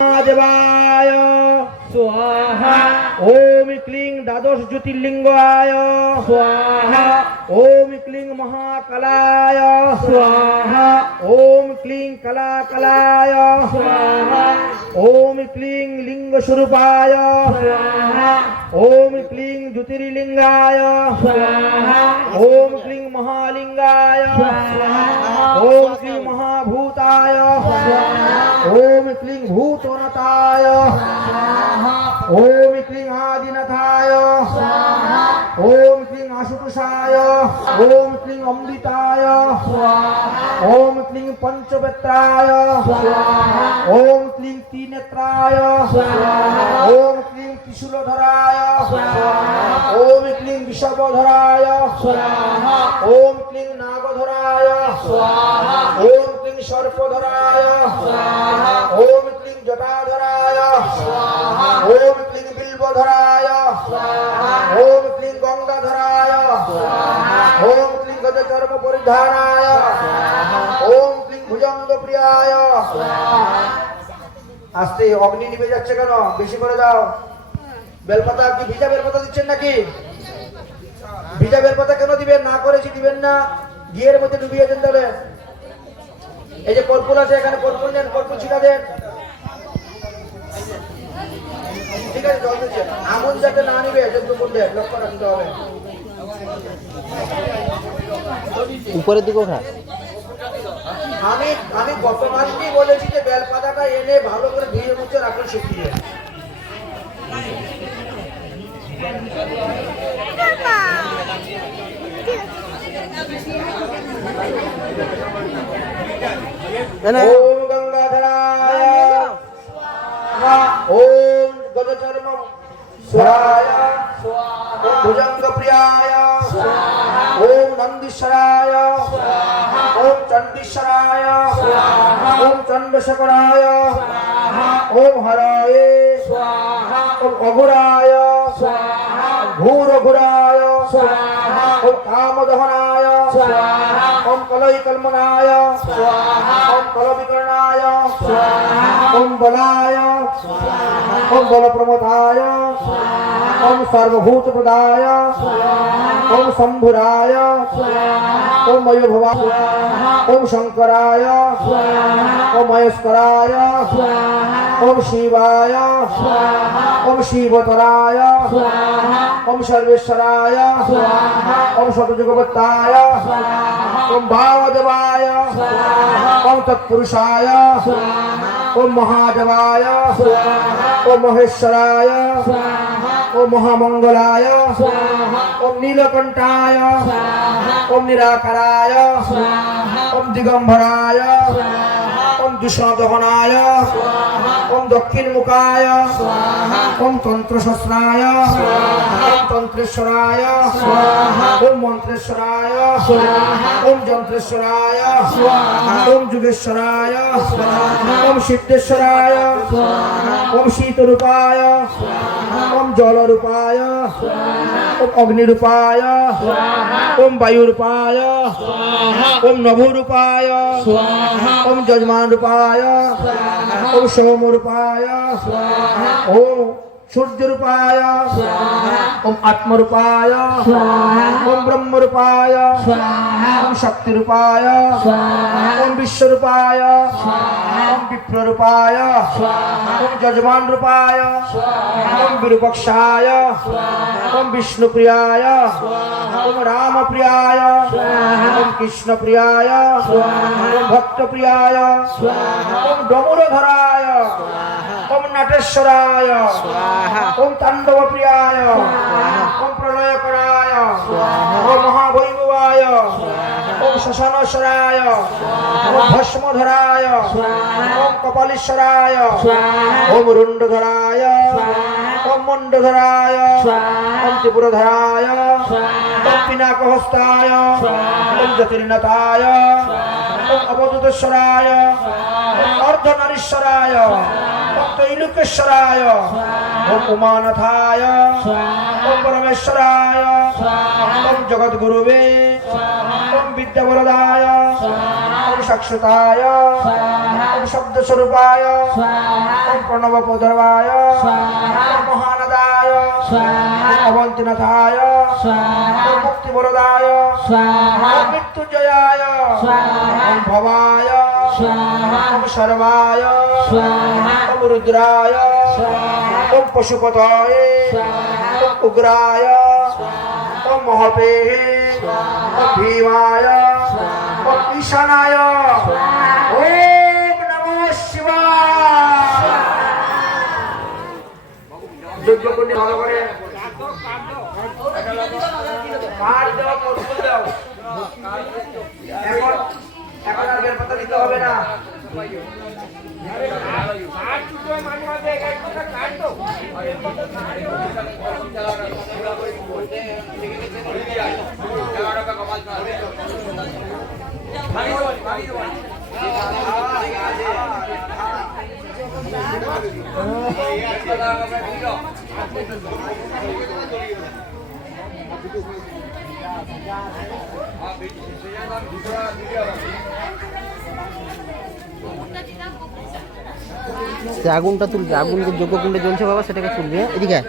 महादेवाय स्वाहा ओम क्लीं द्वादश ज्योतिर्लिंगाय स्वाहा ओम क्लीं महाकलाय स्वाहा ओम क्लीं कलाकलाय स्वाहा ओम क्लीं लिंग स्वरूपाय स्वाहा ओम क्लीं ज्योतिर्लिंगाय स्वाहा ओम क्लीं महालिंगाय स्वाहा ओम क्लीं महाभूताय ओम क्लीं भूतोनताय ओम क्लीं आदिनाथाय ओम क्लीं आशुतोषाय ओम क्लीं अमृताय ओम क्लीं पंचवेत्राय ओम क्लीं त्रिनेत्राय ओम क्लीं त्रिशूलधराय ओम क्लीं वृषभधराय ओम क्लीं नागधराय ओम क्लीं सर्पधराय ओम क्लीं जटाधराय ओम क्लीं बिल्वधराय ओम क्लीं गंगाधराय ओम क्लीं गजचर्म परिधानाय ओम क्लीं भुजंगप्रियाय। আস্তে অগ্নি নিভে যাচ্ছে কেন? বেশি করে দাও। বেলপাতা কি ভিজা বেলপাতা দিচ্ছেন নাকি? ভিজা বেলপাতা কেন দিবেন? না করেছি দিবেন না, ঘিয়ের মধ্যে ডুবিয়ে দেন। তাহলে এই যে কর্পূর আছে, এখানে কর্পূর নেন, কর্পূর ছিটা দেন। ঠিক আছে, জল দিচ্ছেন। আগুন যাতে না নিবে সেটুকু দেন, লক্ষ্য রাখতে হবে। উপরের দিকে ওঠা। আমি গত মাসেই বলেছি যে বেলপাতাটা এনে ভালো করে ধুয়ে মুছে রাখুন শুকিয়ে। ओम गंगाधराय ओम गजचर्म स्वाहाय ओम भुजंगप्रियाय ओम नंदीश्वराय ओम चंडीश्वराय ओम चंडशेखराय ओम हराय ओम अघोराय घोरघोराय ओम कामदहनाय ओम कलयकल्मनाय ओम कलविकरणाय ओम बलाय ओम बलप्रमदाय ओम सर्वभूतप्रदाय ओम शंभुराय ओम मयोभवाय ओम शंकराय ओम महेश्वराय ओम शिवाय ओम शिवतराय ओम सर्वेश्वराय ओम शतजुगपत्ताय ओम भावदेवाय ओम तत्पुरुषाय ओम महादेवाय ओम महेश्वराय ओम महामंगलाय ओम नीलकंठाय ओम निराकराय ओम दिगंबराय ओम दुष्णदहनाय ओम दक्षिणमुखाय ओम तंत्रशस्त्राय ओम तंत्रेश्वराय ओम मंत्रेश्वराय ओम जंत्रेश्वराय ओम जुगेश्वराय ओम सिद्धेश्वराय ओम शीतरूपाय ओम जलरूपाय ओम अग्निरूपाय ओम वायुरूपाय ओम नभोरूपाय ओम जजमान रूपाय ओम सोमरूपाय ओम सूर्यरूपाय ओम आत्मरूपाय ओम ब्रह्मरूपाय ओम शक्तिरूपाय ओम विश्वरूपाय ओम विप्ररूपाय ओम जजमान रूपाय ओम विरूपक्षाय ओम विष्णुप्रियाय ओम रामप्रियाय ओम कृष्णप्रियाय ओम भक्तप्रियाय ओम डमरुधराय ओम नटेश्वराय ओम तांडव प्रियाय ओम प्रलयकराय ओम महावैभवाय ओम शशानेश्वराय ओम भस्मधराय ओम कपालीश्वराय ओम रुंडधराय ओम मुंडधराय ओम त्रिपुरधराय ओम पिनाकहस्ताय ओम ज्योतिर्नाथाय ওম অবধূতেশ্বরায় ওম অর্ধনারীশ্বরায় ওম তৈলুকেশ্বরায় ওম উমানাথায় ওম পরমেশ্বরায় ওম জগদ্গুরুবে ওম বিদ্যাবরদায় ওম শাশ্বতায় ওম শব্দস্বরূপায় ওম প্রণবপদর্বায় ওম মহানদায় ওম অবন্তিনাথায় ওম মুক্তিবরদায় ওম মৃত্যুঞ্জয়ায় ওম ভবায় ওম শর্মায় ওম রুদ্রায় ওম পশুপতয়ে ওম উগ্রায় ওম মহাপেহে ওম ভীমায় ওম ঈশানায় ওম নমঃ শিবায়। যজ্ঞ করতে ভালো করে কাঠ দাও, কর্পূর দাও। এখন এখন আর বেলপাতা দিতে হবে না। সে আগুনটা তুলবে, আগুন যোগ্য কুণ্ডে জ্বলছে বাবা, সেটাকে তুলবে। এদিকে আয়।